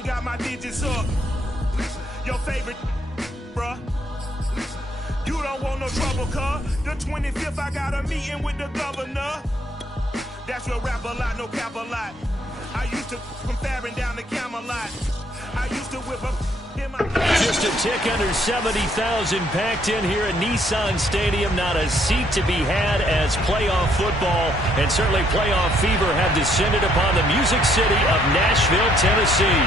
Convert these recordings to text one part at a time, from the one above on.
ain't got my digits up. Your favorite, bruh. You don't want no trouble, cuz. The 25th, I got a meeting with the governor. That's your rap a lot, no cap a lot. I used to from Farron down to Camelot. I used to whip up in my... Just a tick under 70,000 packed in here at Nissan Stadium. Not a seat to be had as playoff football and certainly playoff fever have descended upon the Music City of Nashville, Tennessee.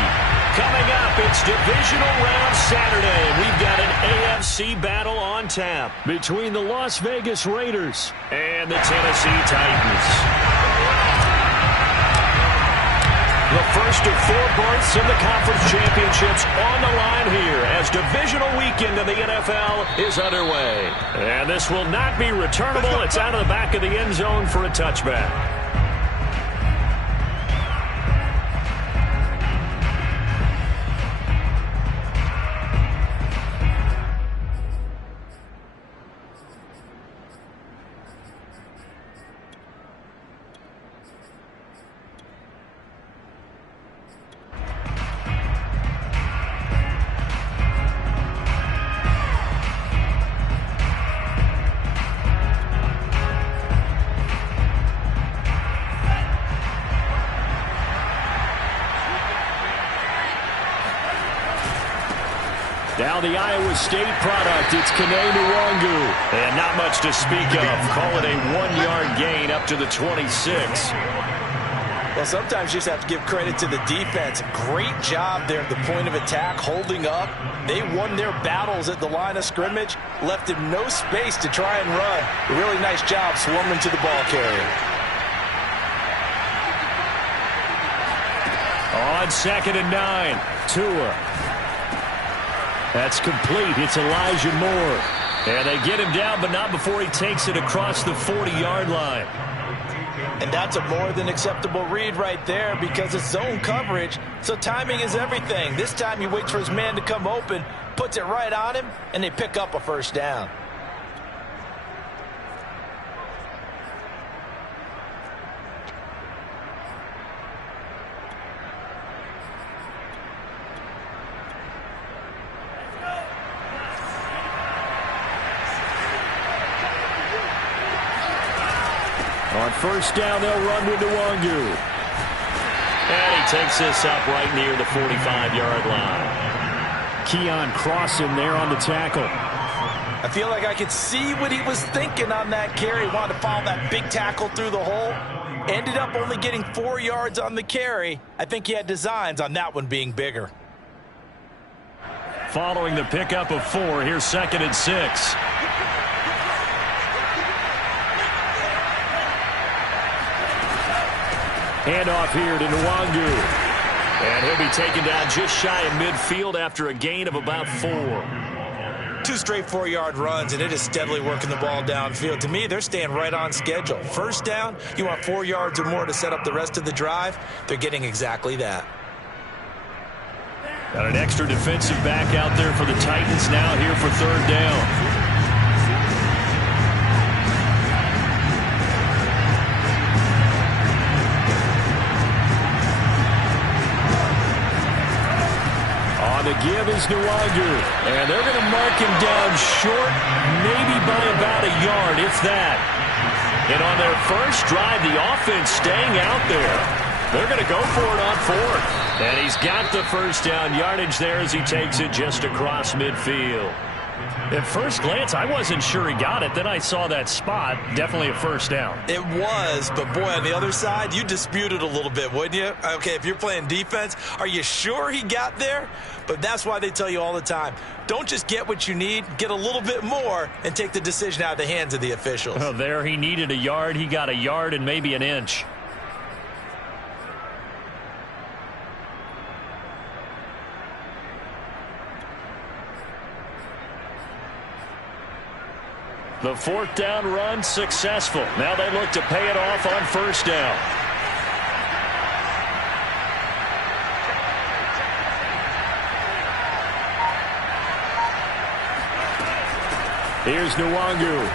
Coming up, it's divisional round Saturday. We've got an AFC battle on tap between the Las Vegas Raiders and the Tennessee Titans. The first of 4 berths in the conference championships on the line here as divisional weekend in the NFL is underway. And this will not be returnable. It's out of the back of the end zone for a touchback. Now the Iowa State product, it's Kene Nwangu. And not much to speak of. Call it a 1-yard gain up to the 26. Well, sometimes you just have to give credit to the defense. Great job there at the point of attack, holding up. They won their battles at the line of scrimmage, left him no space to try and run. A really nice job swarming to the ball carrier. On 2nd and 9, Tua. That's complete. It's Elijah Moore. And they get him down, but not before he takes it across the 40-yard line. And that's a more than acceptable read right there because it's zone coverage, so timing is everything. This time he waits for his man to come open, puts it right on him, and they pick up a first down. On first down, they'll run with Nwangu. And he takes this up right near the 45-yard line. Keon crossing there on the tackle. I feel like I could see what he was thinking on that carry. Wanted to follow that big tackle through the hole. Ended up only getting 4 yards on the carry. I think he had designs on that one being bigger. Following the pickup of 4, here's 2nd and 6. Handoff here to Nwangu. And he'll be taken down just shy of midfield after a gain of about 4. 2 straight 4-yard runs, and it is steadily working the ball downfield. To me, they're staying right on schedule. First down, you want 4 yards or more to set up the rest of the drive. They're getting exactly that. Got an extra defensive back out there for the Titans now here for 3rd down. The give is Nwangu, and they're going to mark him down short, maybe by about a yard, if that. And on their first drive, the offense staying out there. They're going to go for it on 4th. And he's got the first down yardage there as he takes it just across midfield. At first glance, I wasn't sure he got it. Then I saw that spot. Definitely a first down. It was, but boy, on the other side, you dispute it a little bit, wouldn't you? Okay, if you're playing defense, are you sure he got there? But that's why they tell you all the time, don't just get what you need, get a little bit more, and take the decision out of the hands of the officials. Oh, there he needed a yard. He got a yard and maybe an inch. The 4th down run successful. Now they look to pay it off on first down. Here's Nwangu.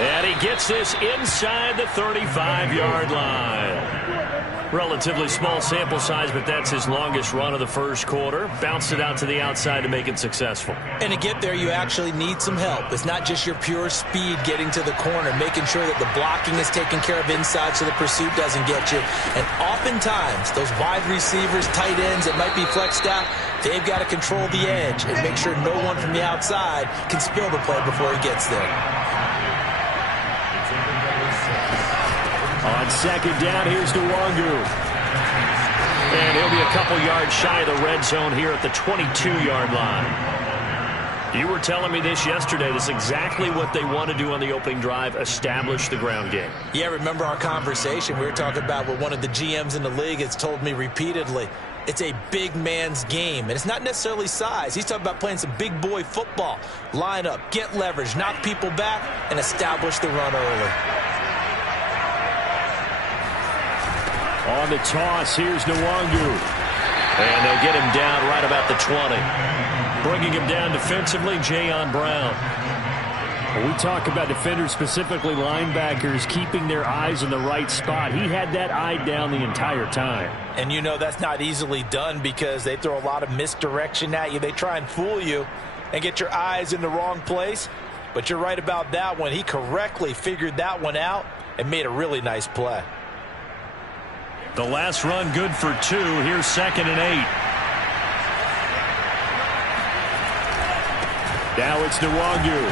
And he gets this inside the 35-yard line. Relatively small sample size, but that's his longest run of the first quarter. Bounced it out to the outside to make it successful. And to get there, you actually need some help. It's not just your pure speed getting to the corner, making sure that the blocking is taken care of inside so the pursuit doesn't get you. And oftentimes, those wide receivers, tight ends that might be flexed out, they've got to control the edge and make sure no one from the outside can spill the play before he gets there. On second down, here's Nwangu. And he'll be a couple yards shy of the red zone here at the 22-yard line. You were telling me this yesterday. This is exactly what they want to do on the opening drive, establish the ground game. Yeah, remember our conversation? We were talking about what one of the GMs in the league has told me repeatedly. It's a big man's game, and it's not necessarily size. He's talking about playing some big boy football. Line up, get leverage, knock people back, and establish the run early. On the toss, here's Nwangu. And they'll get him down right about the 20. Bringing him down defensively, Jayon Brown. When we talk about defenders, specifically linebackers, keeping their eyes in the right spot. He had that eye down the entire time. And you know that's not easily done because they throw a lot of misdirection at you. They try and fool you and get your eyes in the wrong place. But you're right about that one. He correctly figured that one out and made a really nice play. The last run good for 2. Here's 2nd and 8. Now it's Nwangu.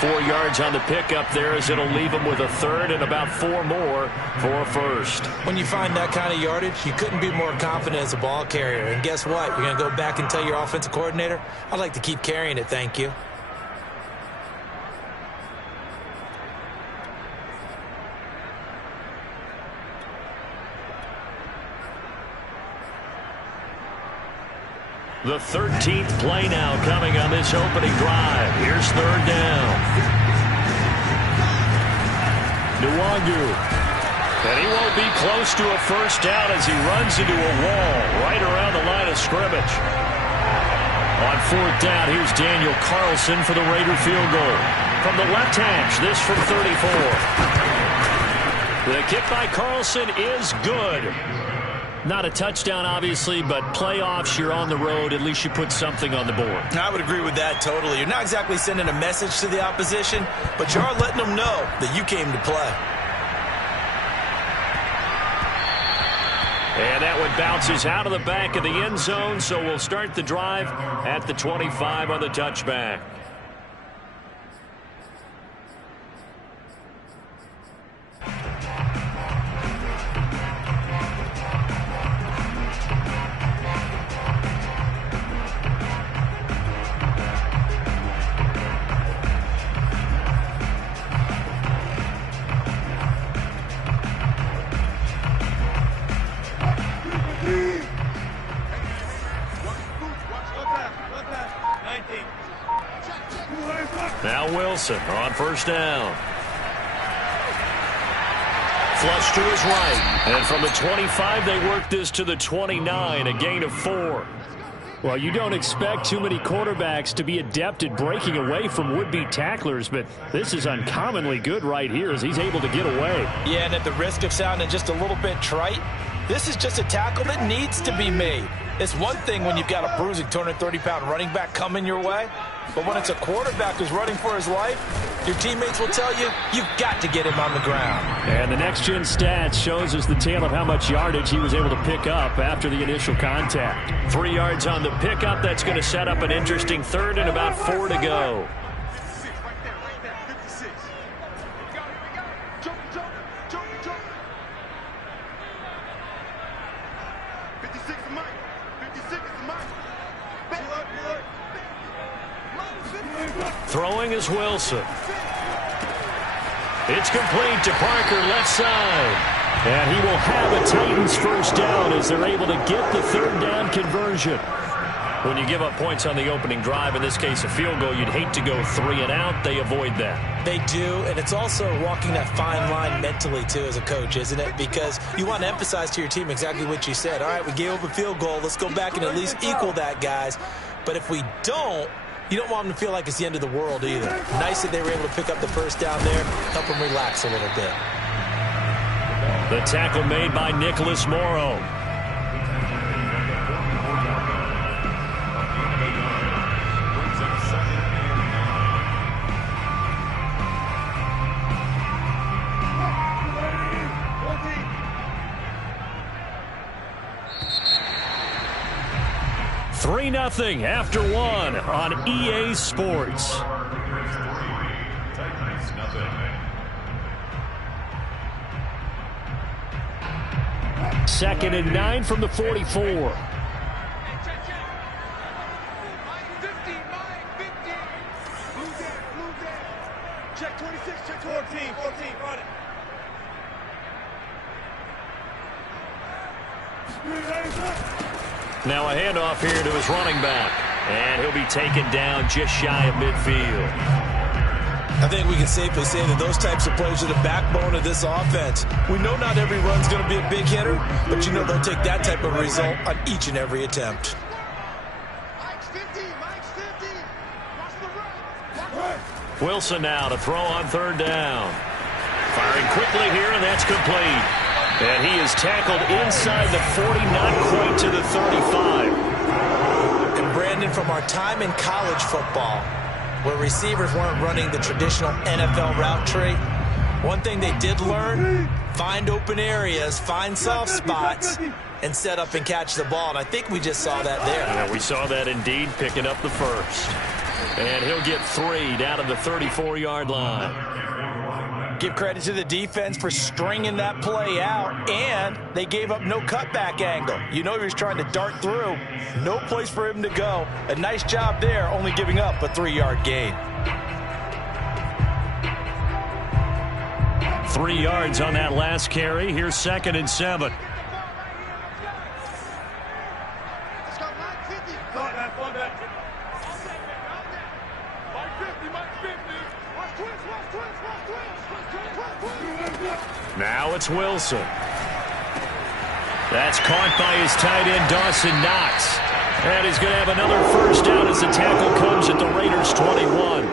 4 yards on the pickup there as it'll leave him with a third and about 4 more for a first. When you find that kind of yardage, you couldn't be more confident as a ball carrier. And guess what? You're going to go back and tell your offensive coordinator, I'd like to keep carrying it, thank you. The 13th play now coming on this opening drive. Here's 3rd down. Nwangu. And he won't be close to a first down as he runs into a wall right around the line of scrimmage. On 4th down, here's Daniel Carlson for the Raider field goal. From the left hash, this from 34. The kick by Carlson is good. Not a touchdown, obviously, but playoffs, you're on the road. At least you put something on the board. I would agree with that totally. You're not exactly sending a message to the opposition, but you are letting them know that you came to play. And that one bounces out of the back of the end zone, so we'll start the drive at the 25 on the touchback. Now Wilson on first down. Flush to his right. And from the 25, they work this to the 29, a gain of 4. Well, you don't expect too many quarterbacks to be adept at breaking away from would-be tacklers, but this is uncommonly good right here as he's able to get away. Yeah, and at the risk of sounding just a little bit trite, this is just a tackle that needs to be made. It's one thing when you've got a bruising 230-pound running back coming your way, but when it's a quarterback who's running for his life, your teammates will tell you, you've got to get him on the ground. And the next-gen stats shows us the tale of how much yardage he was able to pick up after the initial contact. 3 yards on the pickup. That's going to set up an interesting third and about 4 to go. Throwing is Wilson. It's complete to Parker, left side. And he will have a Titans first down as they're able to get the third down conversion. When you give up points on the opening drive, in this case a field goal, you'd hate to go 3 and out. They avoid that. They do, and it's also walking that fine line mentally, too, as a coach, isn't it? Because you want to emphasize to your team exactly what you said. All right, we gave up a field goal. Let's go back and at least equal that, guys. But if we don't, you don't want them to feel like it's the end of the world either. Nice that they were able to pick up the first down there, help them relax a little bit. The tackle made by Nicholas Morrow. Nothing after one on EA Sports. Second and 9 from the 44. Check 26, check 14, run it. Now a handoff here to his running back. And he'll be taken down just shy of midfield. I think we can safely say that those types of plays are the backbone of this offense. We know not every run's going to be a big hitter, but you know they'll take that type of result on each and every attempt. Wilson now to throw on third down. Firing quickly here, and that's complete. And he is tackled inside the 40, not quite to the 35. And Brandon, from our time in college football, where receivers weren't running the traditional NFL route tree, one thing they did learn, find open areas, find soft spots, and set up and catch the ball. And I think we just saw that there. Yeah, we saw that indeed, picking up the first. And he'll get 3 down to the 34-yard line. Give credit to the defense for stringing that play out, and they gave up no cutback angle. You know he was trying to dart through. No place for him to go. A nice job there, only giving up a 3-yard gain. 3 yards on that last carry. Here's 2nd and 7. Now it's Wilson. That's caught by his tight end, Dawson Knox. And he's going to have another first down as the tackle comes at the Raiders' 21.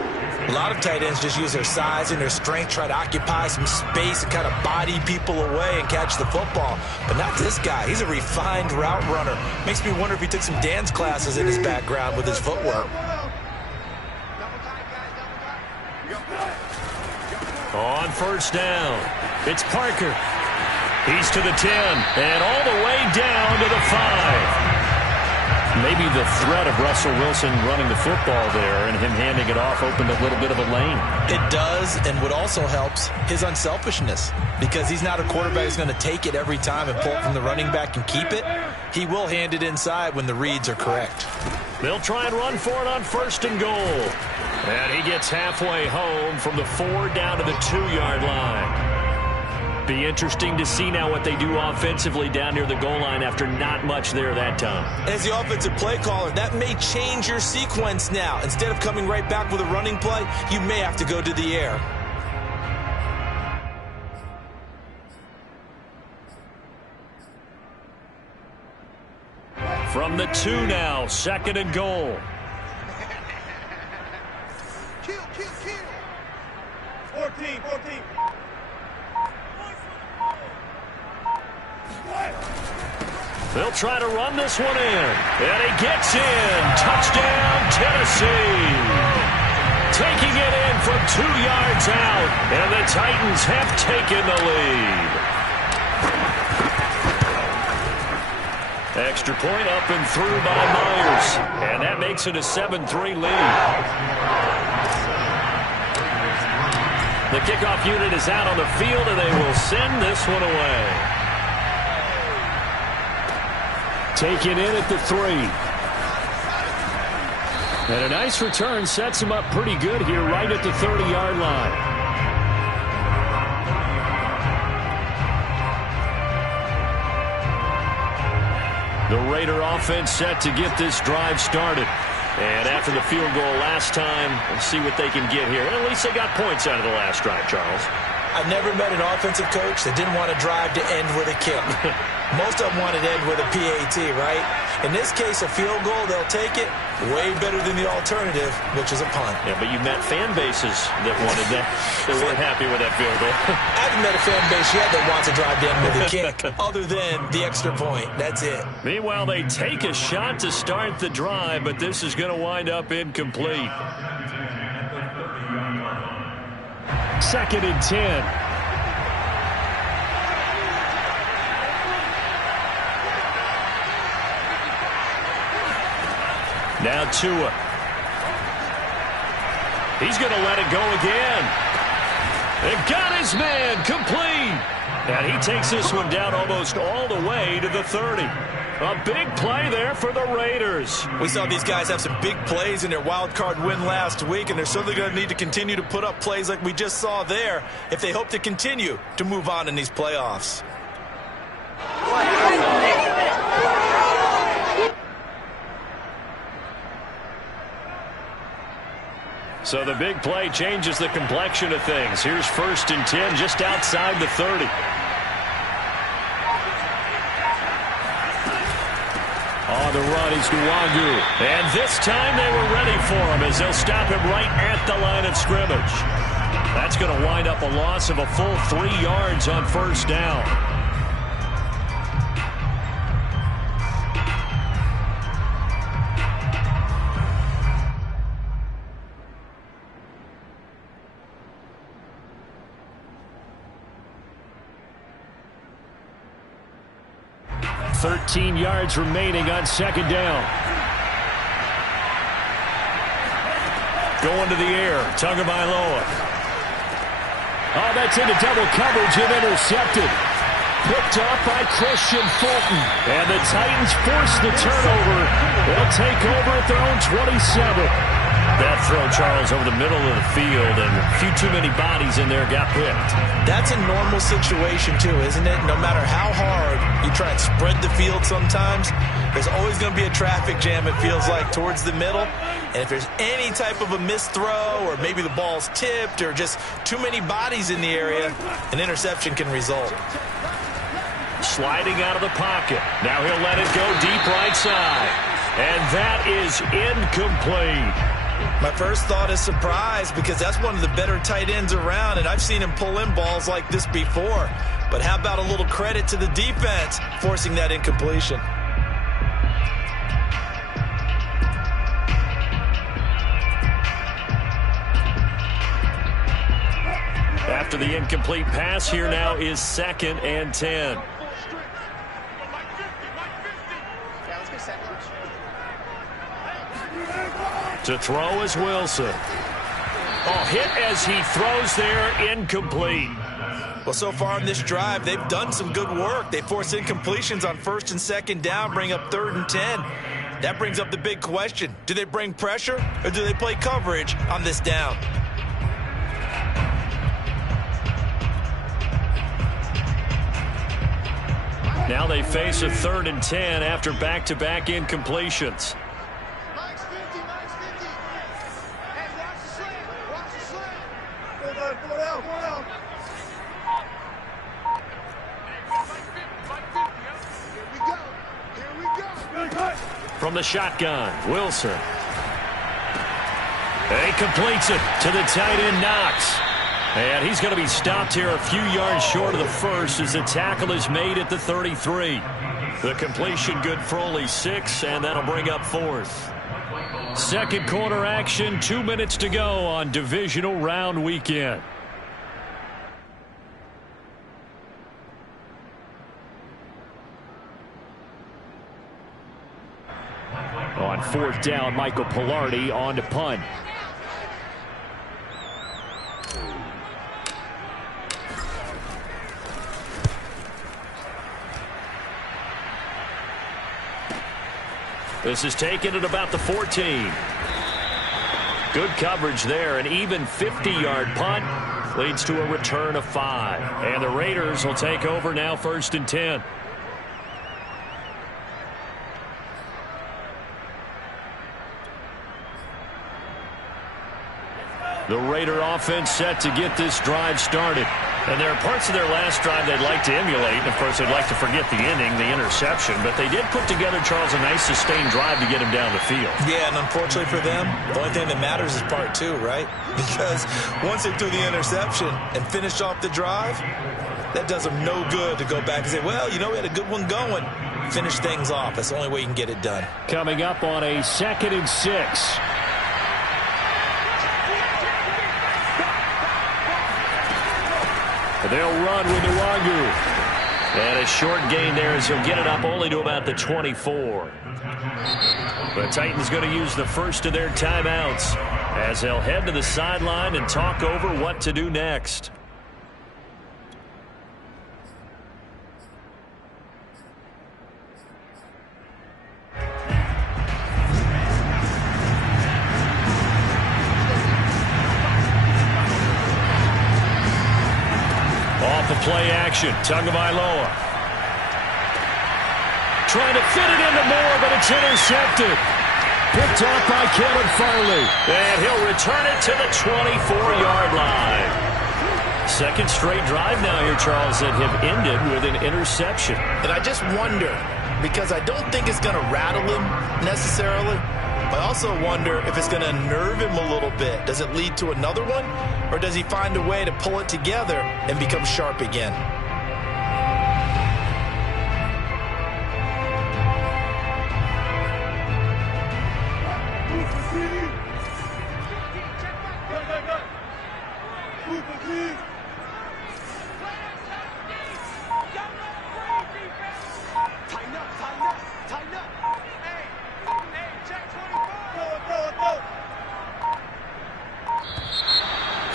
A lot of tight ends just use their size and their strength, try to occupy some space and kind of body people away and catch the football. But not this guy. He's a refined route runner. Makes me wonder if he took some dance classes in his background with his footwork. On first down, it's Parker. He's to the 10 and all the way down to the 5. Maybe the threat of Russell Wilson running the football there and him handing it off opened a little bit of a lane. It does, and what also helps, his unselfishness. Because he's not a quarterback who's going to take it every time and pull it from the running back and keep it. He will hand it inside when the reads are correct. They'll try and run for it on 1st and goal. And he gets halfway home from the 4 down to the 2-yard line. Be interesting to see now what they do offensively down near the goal line after not much there that time. As the offensive play caller, that may change your sequence now. Instead of coming right back with a running play, you may have to go to the air. From the 2 now, 2nd and goal. Kill. 14. They'll try to run this one in. And he gets in. Touchdown, Tennessee. Taking it in from 2 yards out. And the Titans have taken the lead. Extra point up and through by Myers. And that makes it a 7-3 lead. The kickoff unit is out on the field, and they will send this one away. Taken in at the 3. And a nice return sets him up pretty good here right at the 30-yard line. The Raider offense set to get this drive started. And after the field goal last time, we'll see what they can get here. And at least they got points out of the last drive, Charles. I've never met an offensive coach that didn't want a drive to end with a kick. Most of them wanted to end with a PAT, right? In this case, a field goal, they'll take it. Way better than the alternative, which is a punt. Yeah, but you met fan bases that wanted that. They weren't happy with that field goal. I haven't met a fan base yet that wants to drive down with a kick, other than the extra point. That's it. Meanwhile, they take a shot to start the drive, but this is going to wind up incomplete. 2nd and 10. Now Tua. He's going to let it go again. They've got his man complete. And he takes this one down almost all the way to the 30. A big play there for the Raiders. We saw these guys have some big plays in their wild card win last week, and they're certainly going to need to continue to put up plays like we just saw there if they hope to continue to move on in these playoffs. So the big play changes the complexion of things. Here's 1st and 10 just outside the 30. On the run is Nwangu. And this time they were ready for him as they'll stop him right at the line of scrimmage. That's going to wind up a loss of a full 3 yards on 1st down. $13 yards remaining on 2nd down. Going to the air. Tagovailoa. Oh, that's into double coverage and intercepted. Picked off by Christian Fulton. And the Titans force the turnover. They'll take over at their own 27. That throw, Charles, over the middle of the field, and a few too many bodies in there got picked. That's a normal situation, too, isn't it? No matter how hard you try and spread the field sometimes, there's always going to be a traffic jam, it feels like, towards the middle. And if there's any type of a missed throw, or maybe the ball's tipped, or just too many bodies in the area, an interception can result. Sliding out of the pocket. Now he'll let it go deep right side. And that is incomplete. My first thought is surprise, because that's one of the better tight ends around, and I've seen him pull in balls like this before. But how about a little credit to the defense forcing that incompletion? After the incomplete pass, here now is 2nd and 10. To throw is Wilson. Oh, hit as he throws there, incomplete. Well, so far in this drive, they've done some good work. They force incompletions on 1st and 2nd down, bring up 3rd and 10. That brings up the big question. Do they bring pressure, or do they play coverage on this down? Now they face a 3rd and 10 after back-to-back incompletions. From the shotgun, Wilson. He completes it to the tight end, Knox. And he's going to be stopped here a few yards short of the first as the tackle is made at the 33. The completion good for only 6, and that'll bring up 4th. Second quarter action, 2 minutes to go on divisional round weekend. On 4th down, Michael Pilardi on to punt. This is taken at about the 14. Good coverage there. An even 50-yard punt leads to a return of 5. And the Raiders will take over now 1st and 10. The Raider offense set to get this drive started. And there are parts of their last drive they'd like to emulate. And, of course, they'd like to forget the inning, the interception. But they did put together, Charles, a nice sustained drive to get him down the field. Yeah, and unfortunately for them, the only thing that matters is part two, right? Because once they threw the interception and finished off the drive, that does them no good to go back and say, well, you know, we had a good one going. Finish things off. That's the only way you can get it done. Coming up on a 2nd and 6. They'll run with Nwangu. And a short gain there as he'll get it up only to about the 24. The Titans going to use the first of their timeouts as they'll head to the sideline and talk over what to do next. Off the play action, Tagovailoa. Trying to fit it into Moore, but it's intercepted. Picked off by Kevin Farley. And he'll return it to the 24-yard line. Second straight drive now here, Charles, that have ended with an interception. And I just wonder, because I don't think it's going to rattle him necessarily, I also wonder if it's going to nerve him a little bit. Does it lead to another one? Or does he find a way to pull it together and become sharp again?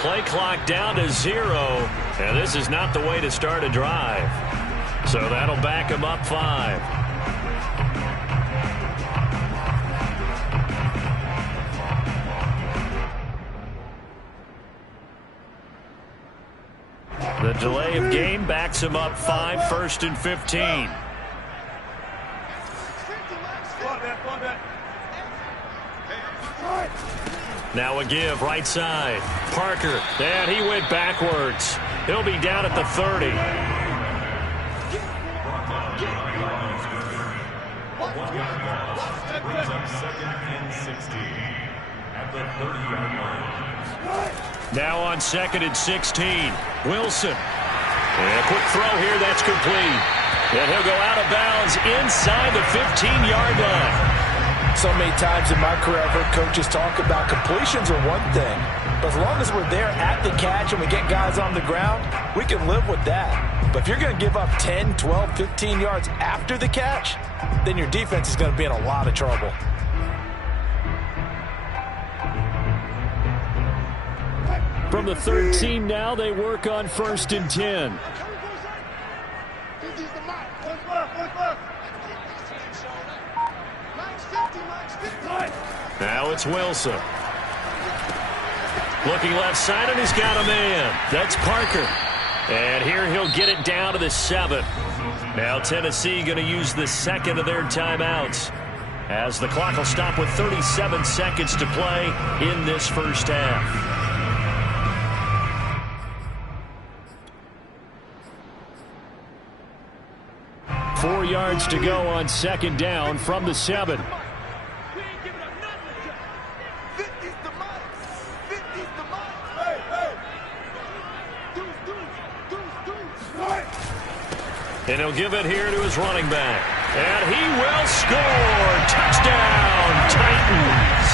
Play clock down to 0, and this is not the way to start a drive. So that'll back him up 5. The delay of game backs him up 5, 1st and 15. Now a give, right side. Parker, and he went backwards. He'll be down at the 30. Now on 2nd and 16. Wilson. And a quick throw here, that's complete. And he'll go out of bounds inside the 15-yard line. So many times in my career, I've heard coaches talk about completions are one thing. But as long as we're there at the catch and we get guys on the ground, we can live with that. But if you're going to give up 10, 12, 15 yards after the catch, then your defense is going to be in a lot of trouble. From the 13 now, they work on 1st and 10. Now it's Wilson. Looking left side, and he's got a man. That's Parker. And here he'll get it down to the 7. Now Tennessee going to use the second of their timeouts as the clock will stop with 37 seconds to play in this first half. Four yards to go on 2nd down from the 7. And he'll give it here to his running back. And he will score. Touchdown, Titans.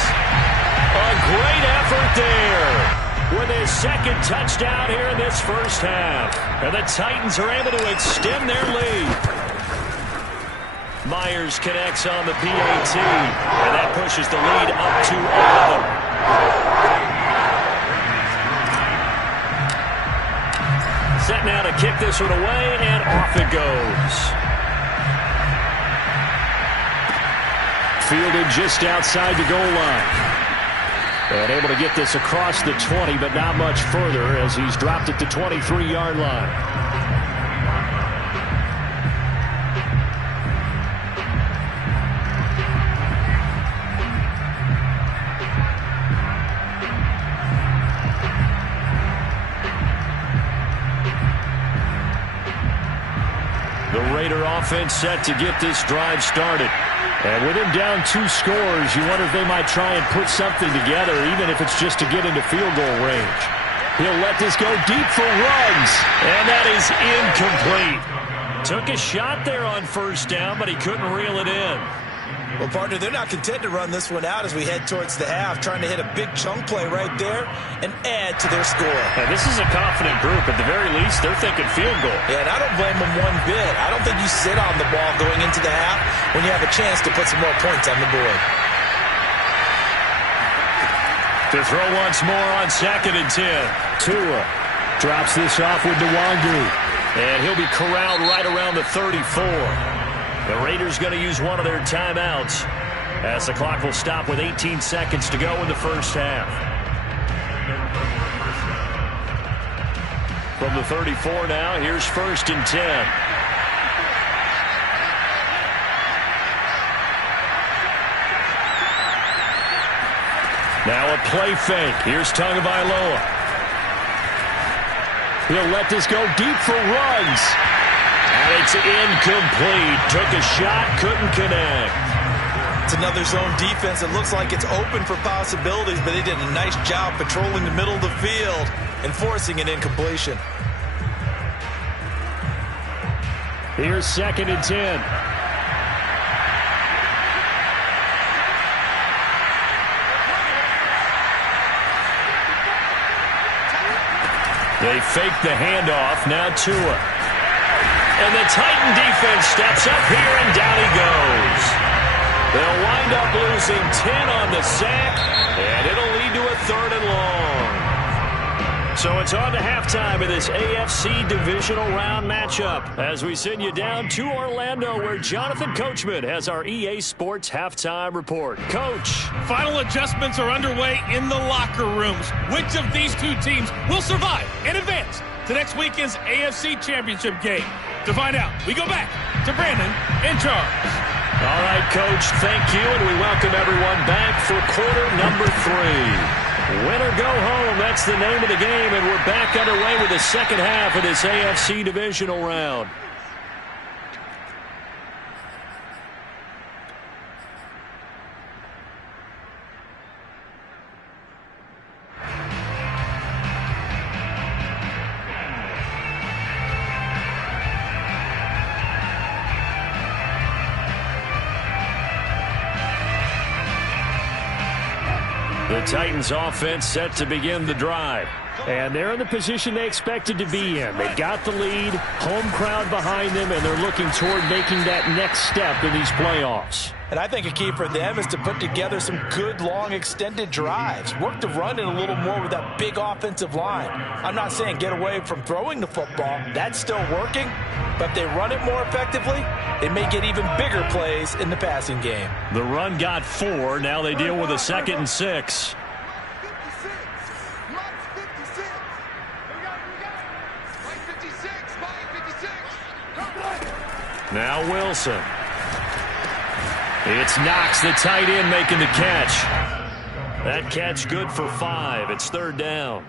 A great effort there with his second touchdown here in this first half. And the Titans are able to extend their lead. Myers connects on the PAT. And that pushes the lead up to 11. Set now to kick this one away, and off it goes. Fielded just outside the goal line. And able to get this across the 20, but not much further as he's dropped at the 23-yard line. Raider offense set to get this drive started. And with him down 2 scores, you wonder if they might try and put something together, even if it's just to get into field goal range. He'll let this go deep for Ruggs. And that is incomplete. Took a shot there on first down, but he couldn't reel it in. Well, partner, they're not content to run this one out as we head towards the half, trying to hit a big chunk play right there and add to their score. And this is a confident group. At the very least, they're thinking field goal. Yeah, and I don't blame them one bit. I don't think you sit on the ball going into the half when you have a chance to put some more points on the board. To throw once more on 2nd and 10. Tua drops this off with Nwangu. And he'll be corralled right around the 34. The Raiders going to use one of their timeouts as the clock will stop with 18 seconds to go in the first half. From the 34 now, here's 1st and 10. Now a play fake. Here's Tagovailoa. He'll let this go deep for Ruggs. And it's incomplete. Took a shot, couldn't connect. It's another zone defense. It looks like it's open for possibilities, but they did a nice job patrolling the middle of the field and forcing an incompletion. Here's 2nd and 10. They fake the handoff. Now Tua. And the Titan defense steps up here, and down he goes. They'll wind up losing 10 on the sack, and it'll lead to a 3rd and long. So it's on to halftime of this AFC divisional round matchup as we send you down to Orlando, where Jonathan Coachman has our EA Sports halftime report. Coach. Final adjustments are underway in the locker rooms. Which of these 2 teams will survive and advance to next weekend's AFC Championship game? To find out, we go back to Brandon in charge. All right, Coach, thank you, and we welcome everyone back for quarter number 3. Win or go home, that's the name of the game, and we're back underway with the second half of this AFC divisional round. The Titans offense set to begin the drive. And they're in the position they expected to be in. They've got the lead, home crowd behind them, and they're looking toward making that next step in these playoffs. And I think a key for them is to put together some good, long, extended drives. Work the run in a little more with that big offensive line. I'm not saying get away from throwing the football. That's still working. But if they run it more effectively, they may get even bigger plays in the passing game. The run got 4. Now they deal with a 2nd and 6. Now Wilson. It's Knox, the tight end, making the catch. That catch good for 5. It's 3rd down.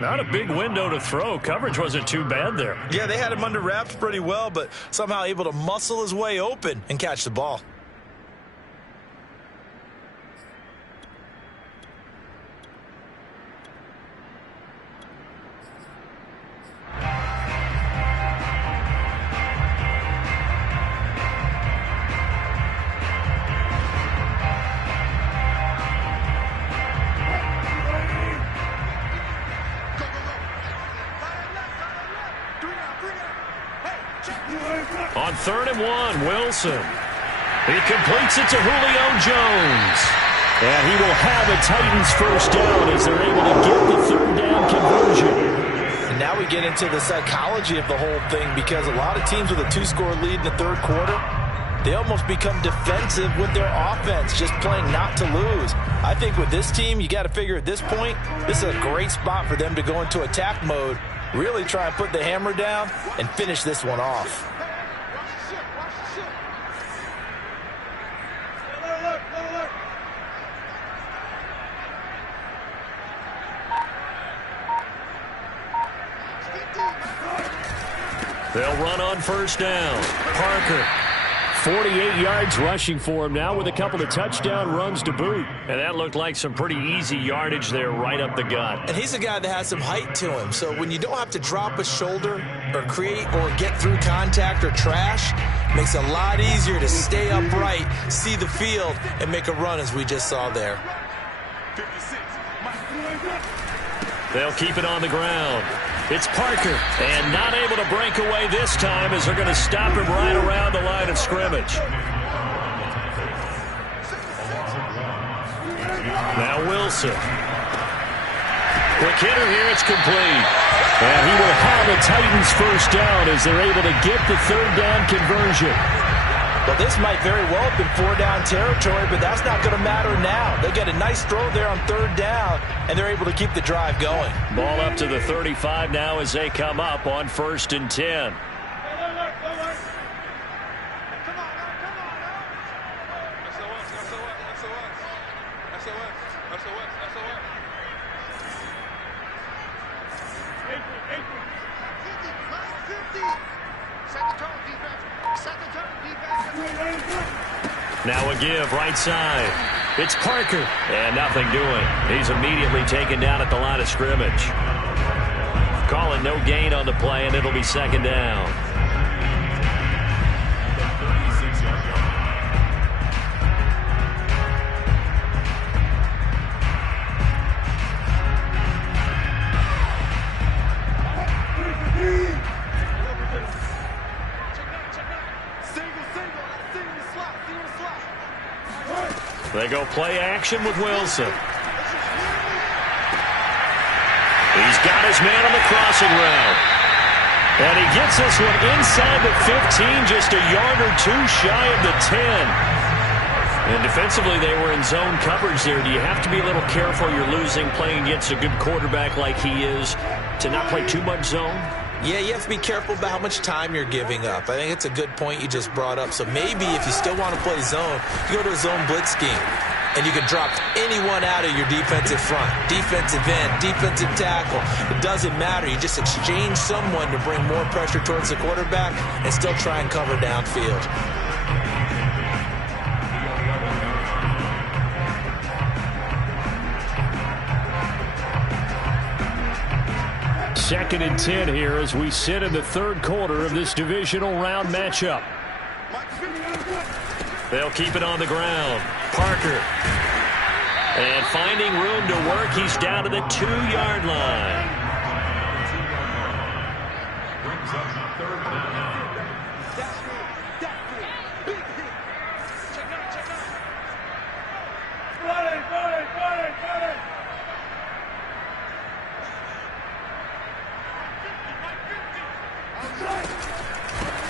Not a big window to throw. Coverage wasn't too bad there. Yeah, they had him under wraps pretty well, but somehow able to muscle his way open and catch the ball. On 3rd and 1, Wilson. He completes it to Julio Jones. And he will have a Titans first down as they're able to get the 3rd down conversion. And now we get into the psychology of the whole thing, because a lot of teams with a 2-score lead in the 3rd quarter, they almost become defensive with their offense, just playing not to lose. I think with this team, you got to figure at this point, this is a great spot for them to go into attack mode, really try and put the hammer down and finish this one off. They'll run on first down. Parker. 48 yards rushing for him now with a couple of touchdown runs to boot. And that looked like some pretty easy yardage there right up the gut. And he's a guy that has some height to him. So when you don't have to drop a shoulder or create or get through contact or trash, makes it a lot easier to stay upright, see the field, and make a run as we just saw there. They'll keep it on the ground. It's Parker, and not able to break away this time as they're going to stop him right around the line of scrimmage. Now Wilson. Quick hitter here, it's complete. And he will have a Titans first down as they're able to get the third down conversion. Well, this might very well have been 4-down territory, but that's not going to matter now. They get a nice throw there on third down, and they're able to keep the drive going. Ball up to the 35 now as they come up on 1st and 10. Now a give right side. It's Parker. And nothing doing. He's immediately taken down at the line of scrimmage. Call it no gain on the play, and it'll be 2nd down. They go play action with Wilson. He's got his man on the crossing route. And he gets this one inside the 15, just a yard or two shy of the 10. And defensively, they were in zone coverage there. Do you have to be a little careful? You're losing, playing against a good quarterback like he is, to not play too much zone? Yeah, you have to be careful about how much time you're giving up. I think it's a good point you just brought up. So maybe if you still want to play zone, you go to a zone blitz scheme. And you can drop anyone out of your defensive front. Defensive end, defensive tackle. It doesn't matter. You just exchange someone to bring more pressure towards the quarterback and still try and cover downfield. 2nd and 10 here as we sit in the 3rd quarter of this divisional round matchup. They'll keep it on the ground. Parker. And finding room to work, he's down to the 2-yard line.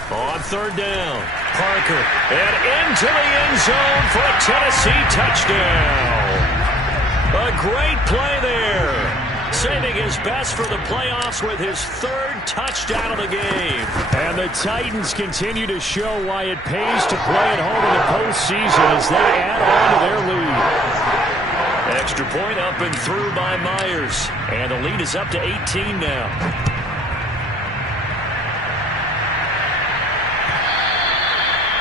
On 3rd down, Parker, and into the end zone for a Tennessee touchdown. A great play there. Saving his best for the playoffs with his 3rd touchdown of the game. And the Titans continue to show why it pays to play at home in the postseason as they add on to their lead. Extra point up and through by Myers. And the lead is up to 18 now.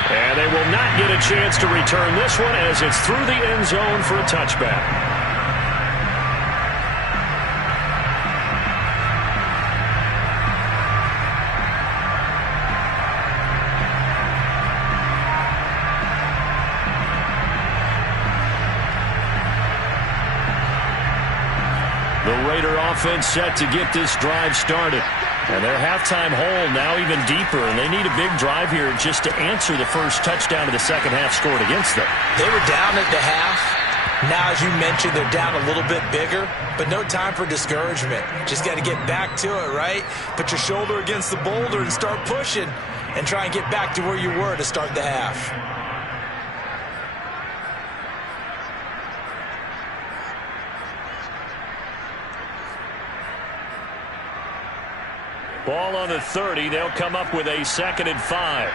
And they will not get a chance to return this one as it's through the end zone for a touchback. The Raider offense set to get this drive started. And their halftime hole now even deeper, and they need a big drive here just to answer the first touchdown of the second half scored against them. They were down at the half. Now, as you mentioned, they're down a little bit bigger, but no time for discouragement. Just got to get back to it, right? Put your shoulder against the boulder and start pushing and try and get back to where you were to start the half. Ball on the 30. They'll come up with a 2nd and 5.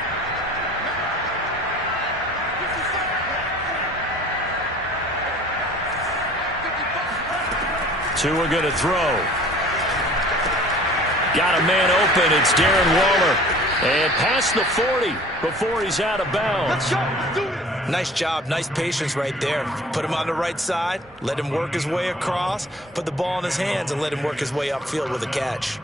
Tua going to throw. Got a man open. It's Darren Waller. And past the 40 before he's out of bounds. Nice job, nice patience right there. Put him on the right side, let him work his way across, put the ball in his hands, and let him work his way upfield with a catch.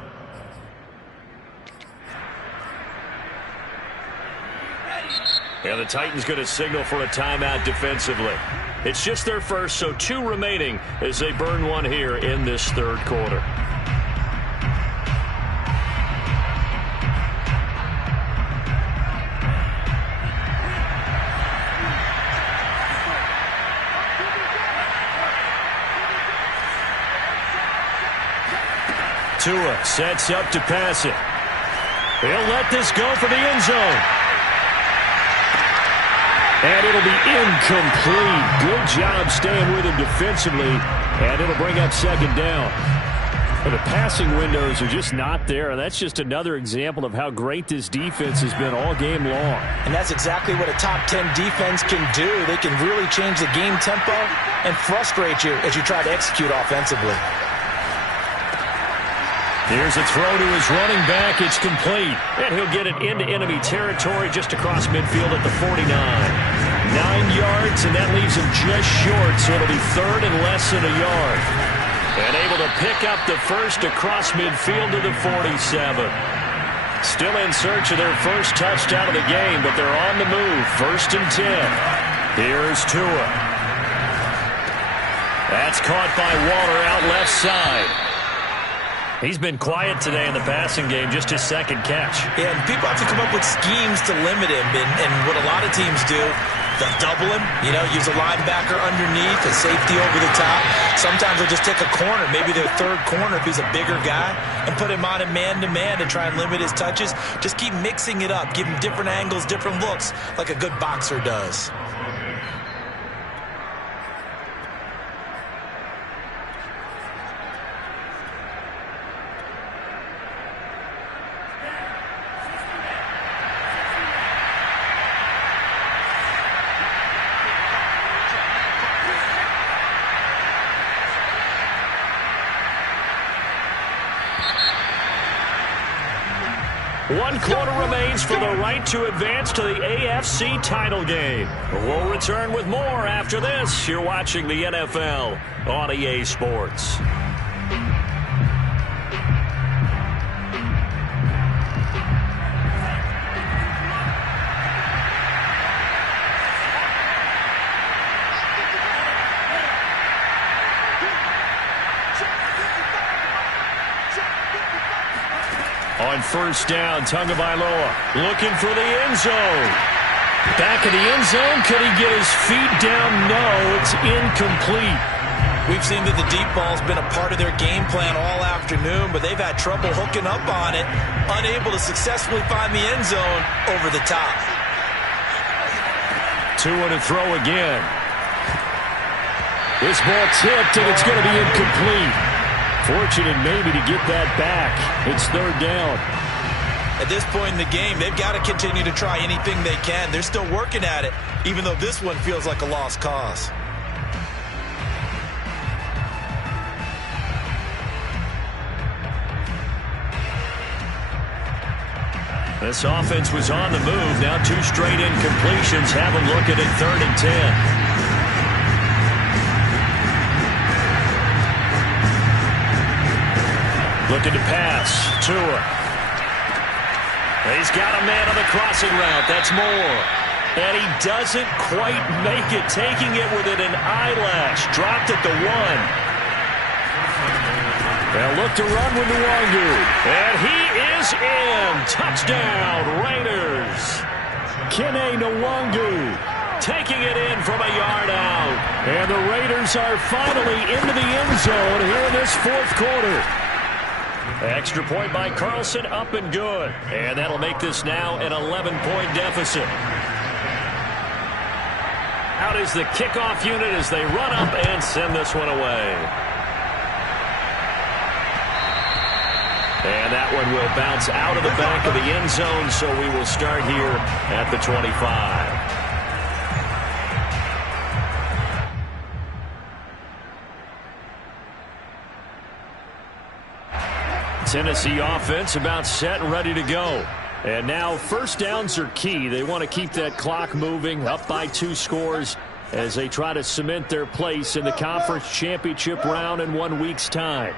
And the Titans going to signal for a timeout defensively. It's just their first, so 2 remaining as they burn one here in this third quarter. Tua sets up to pass it. He'll let this go for the end zone. And it'll be incomplete. Good job staying with him defensively. And it'll bring up second down. But the passing windows are just not there. And that's just another example of how great this defense has been all game long. And that's exactly what a top 10 defense can do. They can really change the game tempo and frustrate you as you try to execute offensively. Here's a throw to his running back. It's complete. And he'll get it into enemy territory just across midfield at the 49. 9 yards, and that leaves him just short, so it'll be third and less than a yard. And able to pick up the first across midfield to the 47. Still in search of their first touchdown of the game, but they're on the move. First and 10. Here's Tua. That's caught by Waller out left side. He's been quiet today in the passing game, just his second catch. Yeah, and people have to come up with schemes to limit him. And what a lot of teams do, they'll double him, use a linebacker underneath, a safety over the top. Sometimes they'll just take a corner, maybe their third corner if he's a bigger guy, and put him on a man-to-man to try and limit his touches. Just keep mixing it up, give him different angles, different looks, like a good boxer does. One quarter remains for the right to advance to the AFC title game. We'll return with more after this. You're watching the NFL on EA Sports. On first down, Tagovailoa looking for the end zone. Back of the end zone. Could he get his feet down? No, it's incomplete. We've seen that the deep ball's been a part of their game plan all afternoon, but they've had trouble hooking up on it, unable to successfully find the end zone over the top. Tua to throw again. This ball tipped, and it's going to be incomplete. Fortunate maybe to get that back. It's third down. At this point in the game, they've got to continue to try anything they can. They're still working at it, even though this one feels like a lost cause. This offense was on the move. Now 2 straight incompletions have them looking at third and 10. Looking to pass. Tua. He's got a man on the crossing route. That's Moore. And he doesn't quite make it. Taking it within an eyelash. Dropped at the 1. They'll look to run with Nwangu. And he is in. Touchdown, Raiders. Kene Nwangu taking it in from a yard out. And the Raiders are finally into the end zone here in this fourth quarter. Extra point by Carlson, up and good. And that'll make this now an 11-point deficit. Out is the kickoff unit as they run up and send this one away. And that one will bounce out of the back of the end zone, so we will start here at the 25. Tennessee offense about set and ready to go. And now first downs are key. They want to keep that clock moving, up by 2 scores as they try to cement their place in the conference championship round in 1 week's time.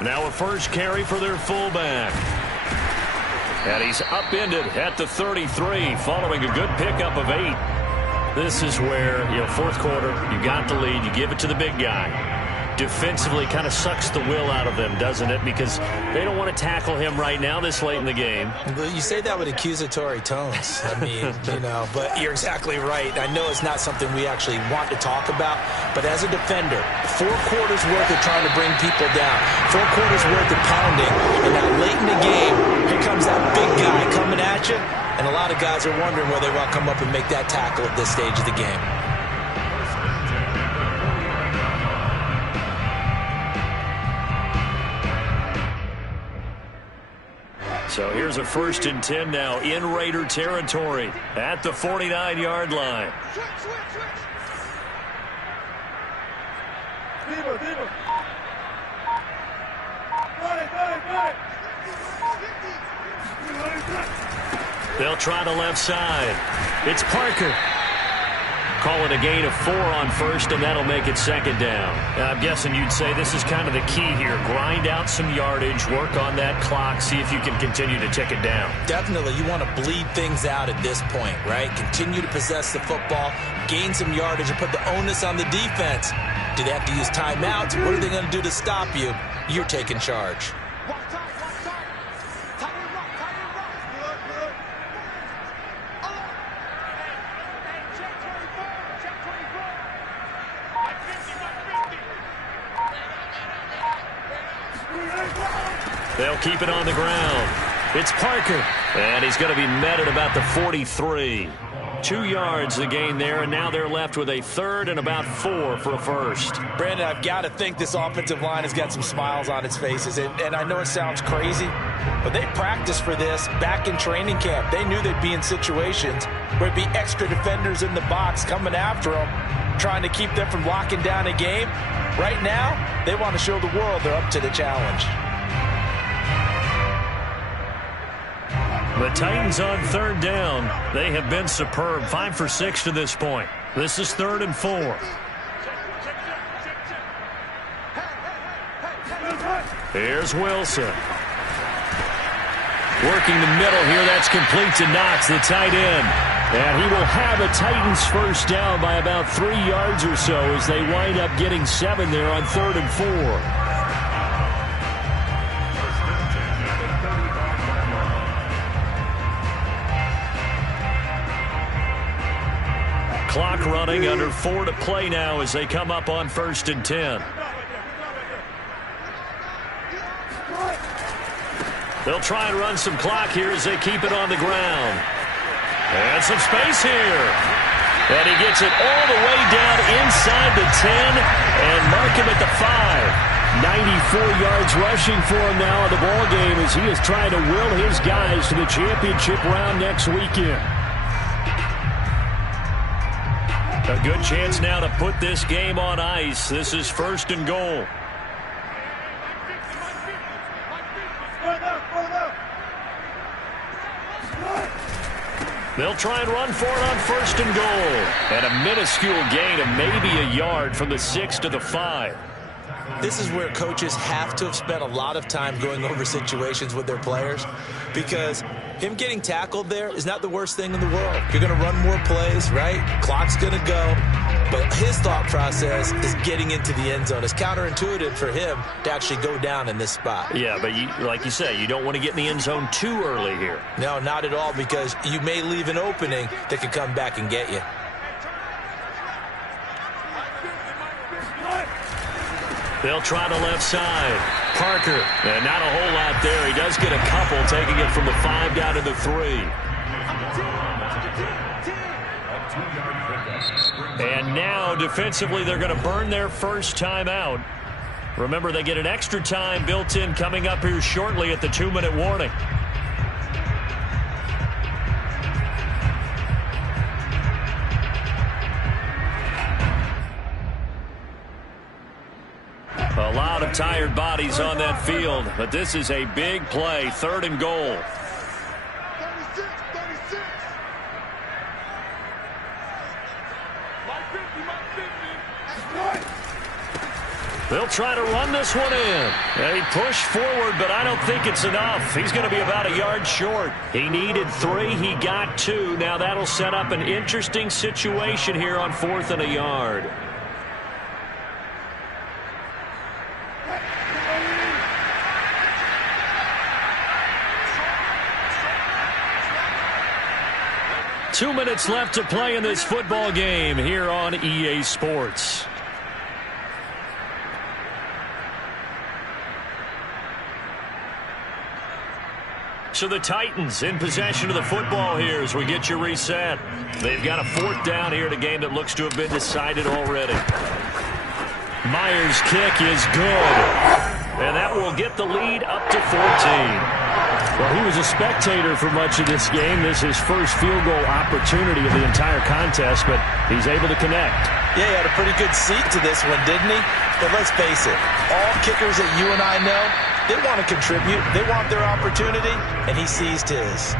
Now a first carry for their fullback. And he's upended at the 33 following a good pickup of 8. This is where, fourth quarter, you got the lead, you give it to the big guy. Defensively kind of sucks the will out of them, doesn't it? Because they don't want to tackle him right now this late in the game. You say that with accusatory tones. I mean, but you're exactly right. I know it's not something we actually want to talk about, but as a defender, 4 quarters worth of trying to bring people down, 4 quarters worth of pounding, and now late in the game, here comes that big guy coming at you, and a lot of guys are wondering whether they want to come up and make that tackle at this stage of the game. So here's a 1st and 10 now in Raider territory at the 49-yard line. They'll try the left side. It's Parker. Call it a gain of 4 on first, and that'll make it 2nd down. I'm guessing you'd say this is kind of the key here. Grind out some yardage, work on that clock, see if you can continue to tick it down. Definitely. You want to bleed things out at this point, right? Continue to possess the football, gain some yardage, and put the onus on the defense. Do they have to use timeouts? What are they going to do to stop you? You're taking charge. They'll keep it on the ground. It's Parker. And he's going to be met at about the 43. 2 yards the gain there, and now they're left with a 3rd and about 4 for a first. Brandon, I've got to think this offensive line has got some smiles on its faces. And I know it sounds crazy, but they practiced for this back in training camp. They knew they'd be in situations where it'd be extra defenders in the box coming after them, trying to keep them from locking down a game. Right now, they want to show the world they're up to the challenge. The Titans on 3rd down. They have been superb. 5 for 6 to this point. This is 3rd and 4. Here's Wilson. Working the middle here. That's complete to Knox, the tight end. And he will have a Titans first down by about 3 yards or so as they wind up getting 7 there on 3rd and 4. Clock running, under 4 to play now as they come up on 1st and 10. They'll try and run some clock here as they keep it on the ground. And some space here. And he gets it all the way down inside the 10 and mark him at the 5. 94 yards rushing for him now in the ball game as he is trying to will his guys to the championship round next weekend. A good chance now to put this game on ice. This is 1st and goal. They'll try and run for it on 1st and goal. And a minuscule gain of maybe a yard from the 6 to the 5. This is where coaches have to have spent a lot of time going over situations with their players, because him getting tackled there is not the worst thing in the world. You're going to run more plays, right? Clock's going to go. But his thought process is getting into the end zone. It's counterintuitive for him to actually go down in this spot. Yeah, but like you say, you don't want to get in the end zone too early here. No, not at all, because you may leave an opening that could come back and get you. They'll try the left side. Parker, and not a whole lot there. He does get a couple, taking it from the 5 down to the 3. And now, defensively, they're going to burn their first timeout. Remember, they get an extra time built in coming up here shortly at the 2-minute warning. of tired bodies on that field, but this is a big play, 3rd and goal. 36. They'll try to run this one in. They push forward, but I don't think it's enough. He's going to be about a yard short. He needed 3. He got 2. Now that'll set up an interesting situation here on 4th and a yard. Two minutes left to play in this football game here on EA Sports. So the Titans in possession of the football here as we get you reset. They've got a 4th down here in a game that looks to have been decided already. Myers' kick is good. And that will get the lead up to 14. Well, he was a spectator for much of this game. This is his first field goal opportunity of the entire contest, but he's able to connect. Yeah, he had a pretty good seat to this one, didn't he? But let's face it, all kickers that you and I know, they want to contribute. They want their opportunity, and he seized his.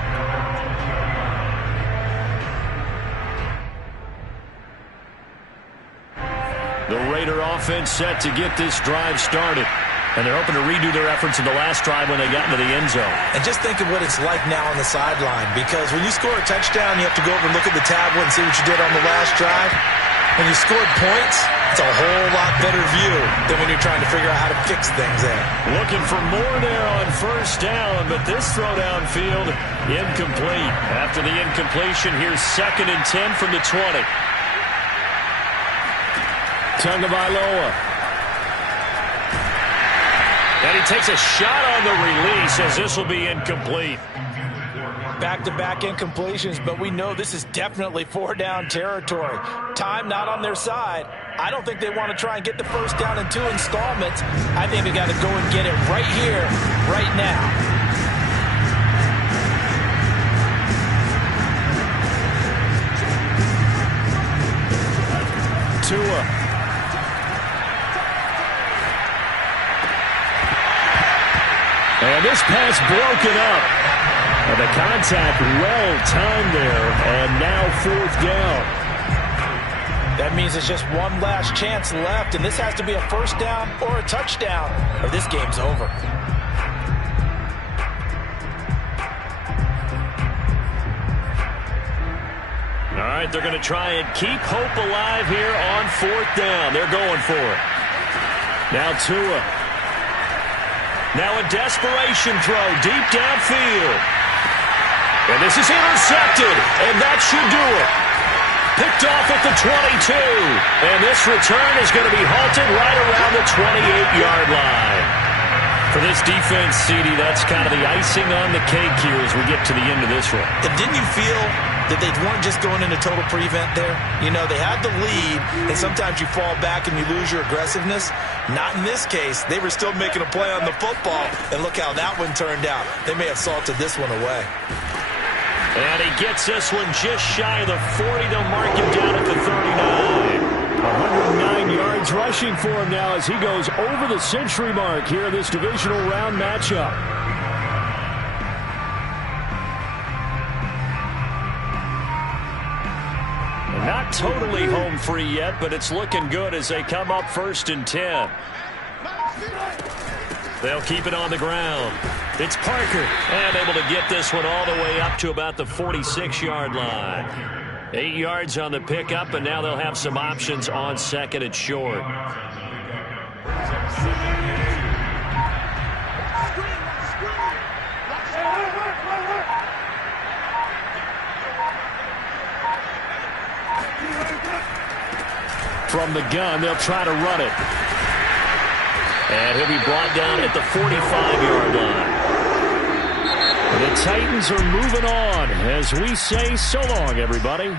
The Raider offense set to get this drive started. And they're hoping to redo their efforts in the last drive when they got into the end zone. And just think of what it's like now on the sideline, because when you score a touchdown, you have to go over and look at the tablet and see what you did on the last drive. When you scored points, it's a whole lot better view than when you're trying to figure out how to fix things there. Looking for more there on 1st down, but this throw downfield incomplete. After the incompletion, here's 2nd and 10 from the 20. Tagovailoa. And he takes a shot on the release as this will be incomplete. Back-to-back incompletions, but we know this is definitely 4-down territory. Time not on their side. I don't think they want to try and get the 1st down in 2 installments. I think they got to go and get it right here, right now. Tua. And this pass broken up. And the contact well-timed there. And now 4th down. That means it's just one last chance left, and this has to be a 1st down or a touchdown, or this game's over. All right, they're going to try and keep hope alive here on 4th down. They're going for it. Now Tua. Now a desperation throw deep downfield. And this is intercepted, and that should do it. Picked off at the 22. And this return is going to be halted right around the 28-yard line. For this defense, CD, that's kind of the icing on the cake here as we get to the end of this one. And didn't you feel that they weren't just going into total prevent there? You know, they had the lead, and sometimes you fall back and you lose your aggressiveness. Not in this case. They were still making a play on the football, and look how that one turned out. They may have salted this one away. And he gets this one just shy of the 40. They'll mark him down at the 39. 109 yards rushing for him now as he goes over the century mark here in this divisional round matchup. Not totally home free yet, but it's looking good as they come up 1st and 10. They'll keep it on the ground. It's Parker, and able to get this one all the way up to about the 46-yard line. 8 yards on the pickup, and now they'll have some options on 2nd and short. From the gun, they'll try to run it. And he'll be brought down at the 45-yard line. The Titans are moving on as we say so long, everybody.